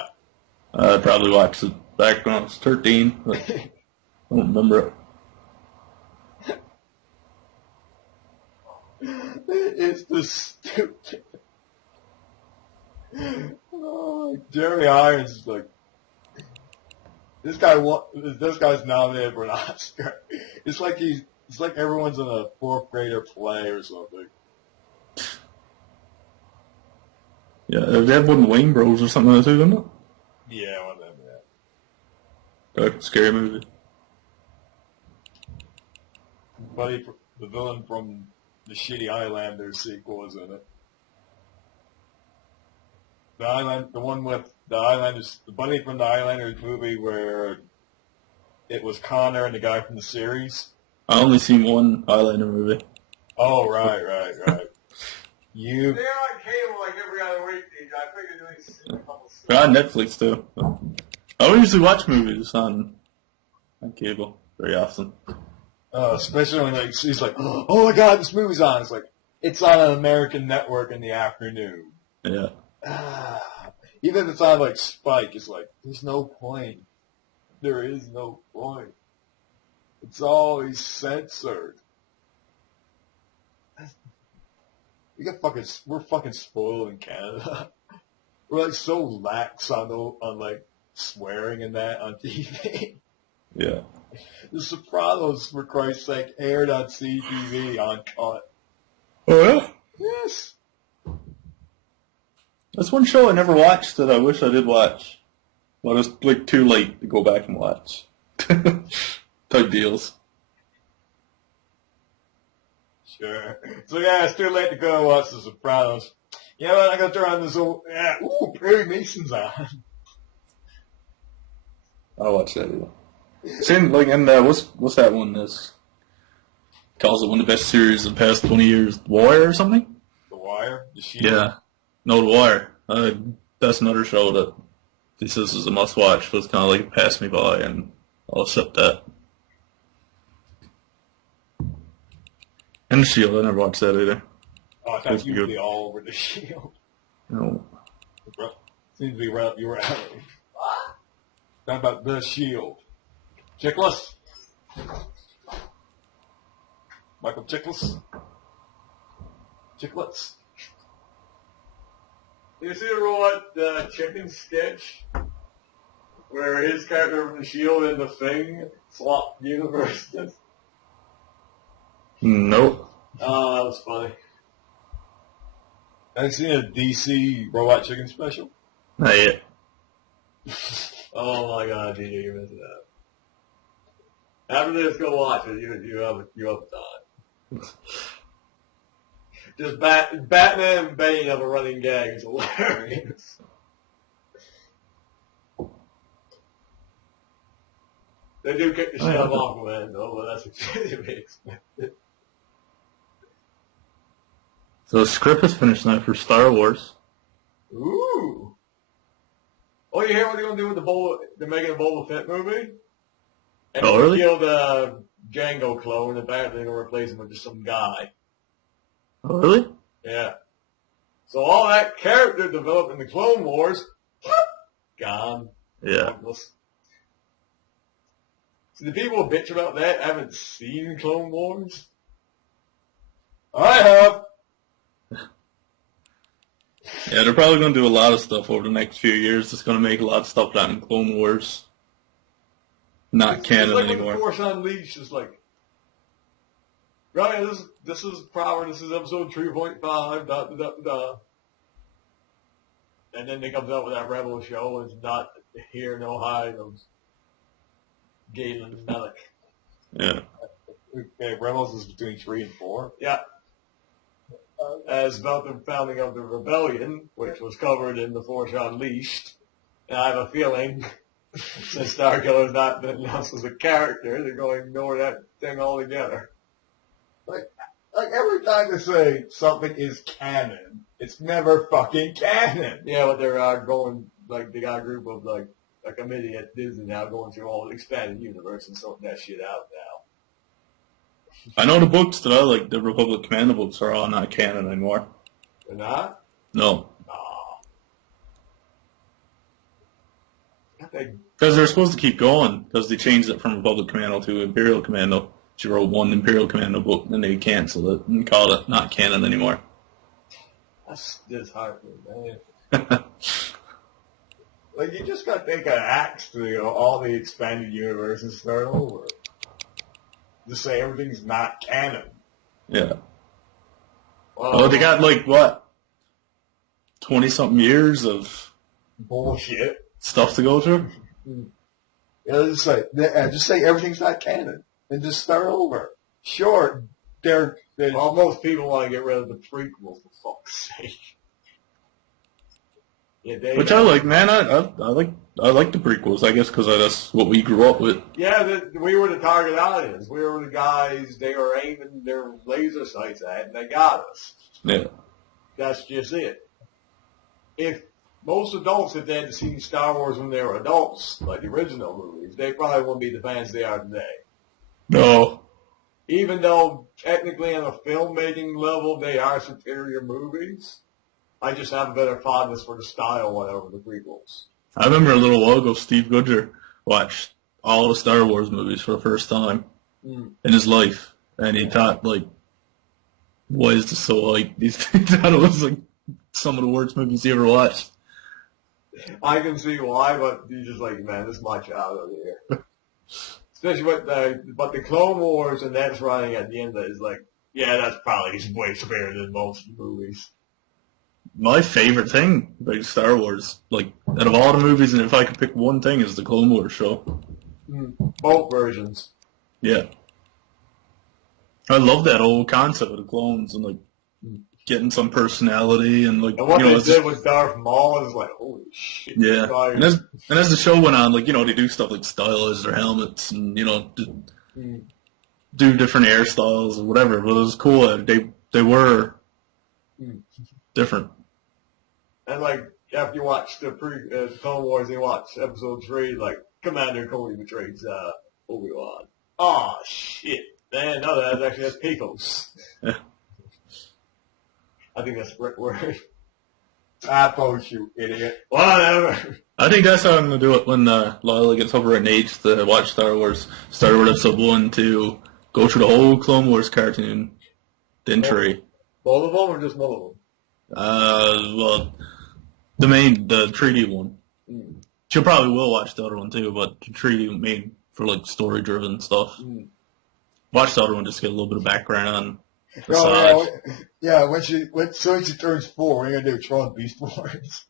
I probably watched it back when I was 13, but I don't remember it. It's the stupid. Oh, Jeremy Irons is like, this guy's nominated for an Oscar. It's like everyone's in a 4th grader play or something. Yeah, they had one Wayne Bros or something like that too, didn't it? Yeah, one of them, yeah. Scary movie. Buddy, the villain from the shitty Highlander sequel is in it. The one with the Islanders, the buddy from the Islanders movie where it was Connor and the guy from the series. I only seen one Highlander movie. Oh, right. You, They're on cable like every other week, DJ. I figured doing a couple They're on Netflix too. I don't usually watch movies on cable very often. especially when like he's like, oh my god, this movie's on. It's like it's on an American network in the afternoon. Yeah. Even if it's on like Spike, it's like there's no point. There is no point. It's always censored. We're fucking spoiled in Canada. We're like so lax on like swearing and that on TV. Yeah. The Sopranos, for Christ's sake, aired on CTV uncut. Oh yeah? Yes. That's one show I never watched that I wish I did watch. But it's like too late to go back and watch. Type deals. Sure. So yeah, it's too late to go and watch The Sopranos. You know what? I'm gonna turn on this old. Yeah. Ooh, Perry Mason's on. I'll watch that either. Same like and what's that one that's calls it one of the best series of the past 20 years, The Wire or something? The Wire. The Shield. Yeah. No, The Wire. That's another show that he says is a must watch, but it's kinda like it passed me by and I'll accept that. And The Shield, I never watched that either. Oh, I thought you would be all over The Shield. No. Seems to be right up your alley. What? Talk about The Shield. Chickless. Michael Chickless. Chicklets. You see the chicken sketch where his character from the Shield and the Thing swap universes? Nope. Oh, that was funny. Have you seen a DC Robot Chicken special? Not yet. Oh my god, DJ, you're missing out. After this, go watch it. You have time. Just Batman and Bane have a running gag. It's hilarious. They do kick the shit out of Aquaman, though, but that's to be expected. So the script is finished now for Star Wars. Ooh. Oh, you hear what they're going to do with they're making a Boba Fett movie? And Oh, really? They killed a Django clone, and apparently they're going to replace him with just some guy. Oh, really? Yeah. So all that character developed in the Clone Wars, gone. Yeah. Pointless. So the people who bitch about that haven't seen Clone Wars? I have. Yeah, they're probably going to do a lot of stuff over the next few years. It's going to make a lot of stuff out in Clone Wars not canon like anymore. The Force Unleashed is like, right, this is Power, this is episode 3.5, da da da da. And then they comes out with that Rebel show, and it's not here, no hide of Galen Mellick. Yeah. Okay, Rebels is between 3 and 4. Yeah. As about the founding of the rebellion, which was covered in The Force Unleashed. And I have a feeling, since Starkiller's not been announced as a character, they're going to ignore that thing altogether. Like every time they say something is canon, it's never fucking canon. Yeah, but they're going, like, they got a group of, like, a committee at Disney now going through all the expanded universe and sorting that shit out now. I know the books that I like, the Republic Commando books, are all not canon anymore. They're not? No. Aw. Because they're supposed to keep going, because they changed it from Republic Commando to Imperial Commando. She wrote one Imperial Commando book, and they canceled it and called it not canon anymore. That's disheartening, man. Like, you just gotta take an axe to all the expanded universe and start over. Just say everything's not canon. Yeah. Well, they got, like, what? 20-something years of Bullshit. stuff to go through? Yeah, just say everything's not canon and just start over. Sure, Well, most people want to get rid of the prequels, for fuck's sake. Yeah, Which I like, man. I like the prequels, I guess, because that's what we grew up with. Yeah, we were the target audience. We were the guys they were aiming their laser sights at, and they got us. Yeah. That's just it. If most adults, if they had seen Star Wars when they were adults, like the original movies, they probably wouldn't be the fans they are today. No. Even though technically on a filmmaking level they are superior movies, I just have a better fondness for the style one over the prequels. I remember a little while ago, Steve Goodger watched all the Star Wars movies for the first time in his life, and he thought, like, why is this so hype? He thought it was like some of the worst movies he ever watched. I can see why, but he's just like, man, this is my childhood here. Especially with the Clone Wars and that's running at the end of it is like, yeah, that's probably way superior than most movies. My favorite thing about Star Wars, like, out of all the movies, and if I could pick one thing, is the Clone Wars show. Both versions. Yeah. I love that whole concept of the clones and, like, getting some personality and, like, And what you know, they did with Darth Maul is like, holy shit. Yeah. And as the show went on, like, you know, they do stuff like stylize their helmets and, you know, do different hairstyles or whatever. But it was cool. They were different. And like, after you watch the Clone Wars, you watch episode 3, like, Commander Cody betrays Obi-Wan. Oh shit. Man, no, that's Pecos. Yeah. I think that's the correct word. iPhone, you idiot. Whatever. I think that's how I'm going to do it when Lila gets over in age to watch Star Wars. Start with episode 1 to go through the whole Clone Wars cartoon. Then 3. Both of them or just one of them? Well, the 3D one. She probably will watch the other one too, but the 3D made for like story-driven stuff. Watch the other one just to get a little bit of background on the side. Yeah, when she turns 4, what are you gonna do? Tron Beast Wars?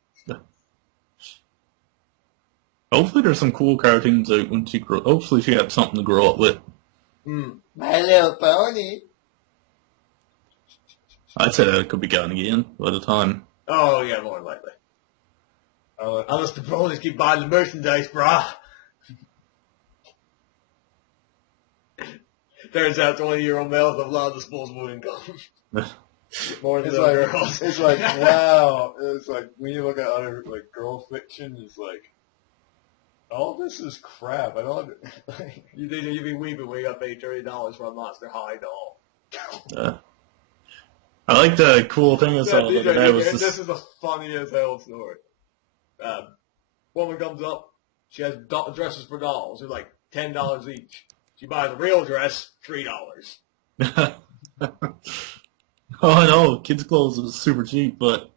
Hopefully there's some cool cartoons out when she grows. Hopefully she got something to grow up with. My Little Pony. I'd say that could be gone again by the time. Oh, yeah, more than likely. Unless the ponies keep buying the merchandise, brah. Turns out 20-year-old males have a lot of disposable income. More than girls. It's like, wow. It's like, when you look at other, like, girl fiction, it's like, all this is crap. I don't, like, You think you'd be weeping when you got paid $30 for a Monster High doll. I like the cool thing I saw the other day was this is the funniest hell story. Woman comes up, she has dresses for dolls. They're like $10 each. She buys a real dress, $3. Oh, I know. Kids' clothes is super cheap, but...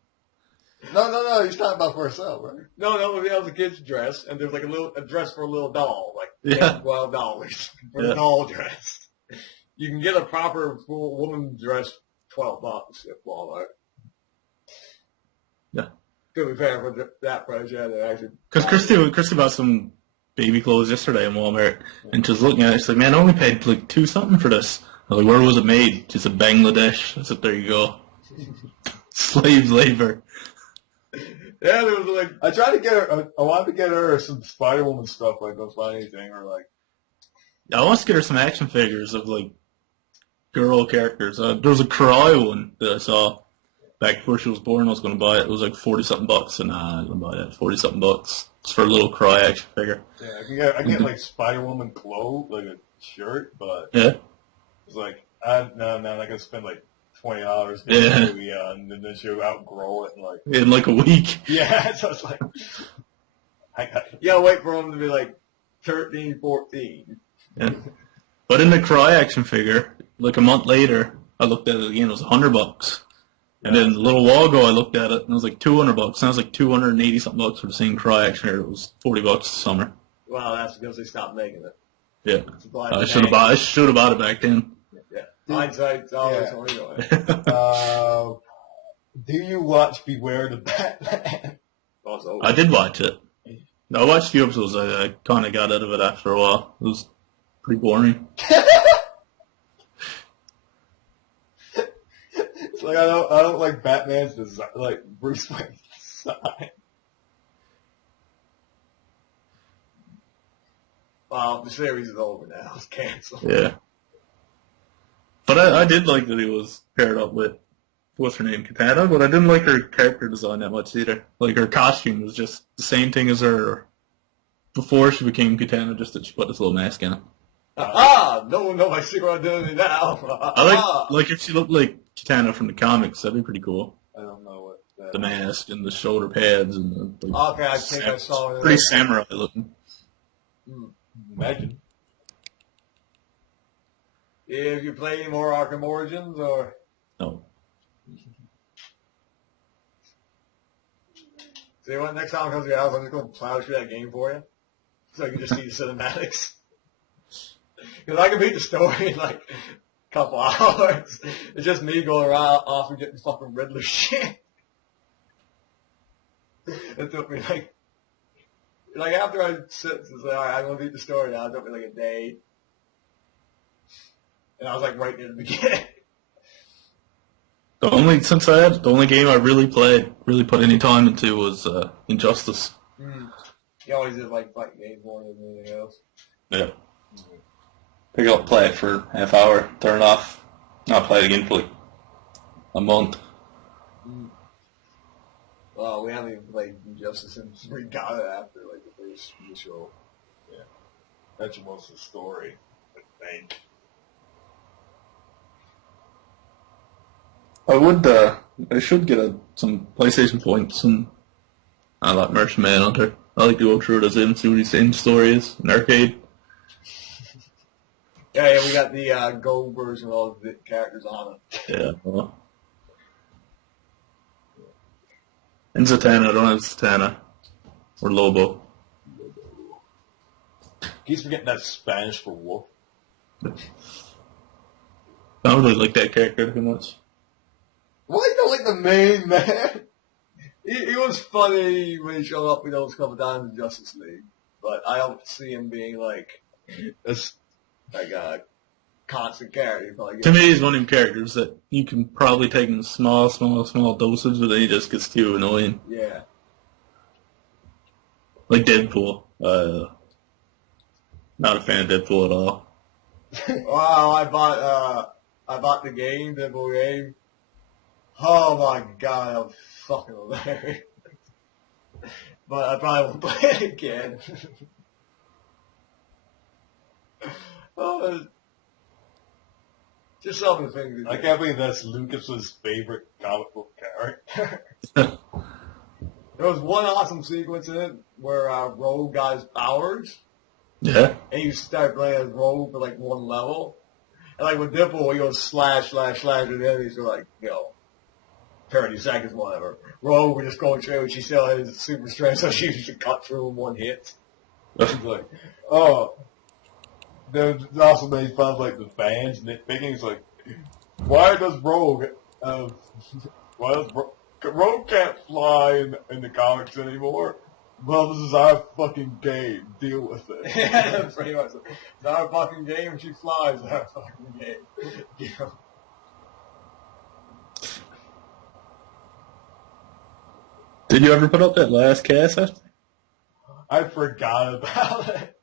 No, he's talking about for herself, right? No, that was a kid's dress, and there's like a dress for a little doll, like $10, $12 for a doll dress. You can get a proper full woman dress, $12 at Walmart. Yeah. To be fair, for that price, yeah, they actually... Because Christy bought some baby clothes yesterday in Walmart, and she was looking at it, she's like, man, I only paid like $2 something for this. I was like, where was it made? She said, Bangladesh. I said, there you go. Slave labor. Yeah, there was like... I tried to get her, I wanted to get her some Spider-Woman stuff, like, don't find anything, or like... I want to get her some action figures of, like, girl characters. There was a Cry one that I saw back before she was born. I was going to buy it. It was like $40-something bucks, and I didn't buy it. $40-something bucks. It's for a little Cry action figure. Yeah, I can get like Spider-Woman clothes, like a shirt, but yeah, it's like, I'm not going to spend like $20 and then she'll outgrow it in like a week. Yeah, so it's like, you gotta wait for them to be like 13, 14. Yeah. But in the Cry action figure, like a month later, I looked at it again. It was $100. And then a little while ago, I looked at it, and it was like $200. And I was like $280-something bucks for the same Cry action figure. It was $40 this summer. Well, that's because they stopped making it. Yeah. I should have bought it back then. Yeah. Hindsight's always only going. Do you watch Beware the Batman? I did watch it. I watched a few episodes. I kind of got out of it after a while. It was pretty boring. It's like I don't like Batman's design, like Bruce Wayne's design. Well, the series is over now. It's canceled. Yeah. But I did like that he was paired up with, what's her name, Katana, but I didn't like her character design that much either. Like, her costume was just the same thing as her before she became Katana, just that she put this little mask in it. No one knows my secret identity now. I like if she looked like Katana from the comics, that'd be pretty cool. I don't know what that The mask and the shoulder pads and the, like, Okay, I think I saw it. pretty samurai looking. Imagine. If you play any more Arkham Origins, or... No. So what, next time I come to your house, I'm just going to plow through that game for you. So I can just see the cinematics. Because I can beat the story in like a couple hours. It's just me going around off and getting fucking Riddler shit. It took me like after I sit and say, alright, I'm going to beat the story now, it took me like a day. And I was like right near the beginning. The only game I really put any time into was Injustice. You always did like fighting games more than anything else. Yeah. Pick up, play it for half hour, turn it off, not play it again for like a month. Well, we haven't even played Injustice since we got it after like the first initial. Yeah. That's most of the story, I think. I should get some PlayStation points and I like Merchant Manhunter. I like to go through it as in, see what his end story is in arcade. Yeah, we got the Go version of all the characters on it. Yeah. Well. And Zatanna, I don't have Zatanna. Or Lobo. Keeps forgetting that's Spanish for wolf. I don't really like that character too much. Why you don't like the main man? He was funny when he showed up, a couple times in Justice League, but I don't see him being like a constant character. To me, he's one of them characters that you can probably take in small doses, but then he just gets too annoying. Yeah. Like Deadpool. Not a fan of Deadpool at all. Wow, I bought the game, Deadpool game. Oh my god, that was fucking hilarious. But I probably won't play it again. Just some of the things. I can't believe that's Lucas's favorite comic book character. There was one awesome sequence in it where Rogue got his powers. Yeah. And you start playing as Rogue for like one level. And like with Deadpool, he goes slash, and then he's like, 30 seconds, whatever. Rogue, we're just going through, and she still has super strength, so she just cut through in one hit. She's like, oh. There's also made fun of like the fans nitpicking. It's like, why does Rogue Rogue can't fly in the comics anymore? Well, this is our fucking game. Deal with it. Yeah, pretty much. It's our fucking game, and she flies. It's our fucking game. Did you ever put up that last cast? I forgot about it.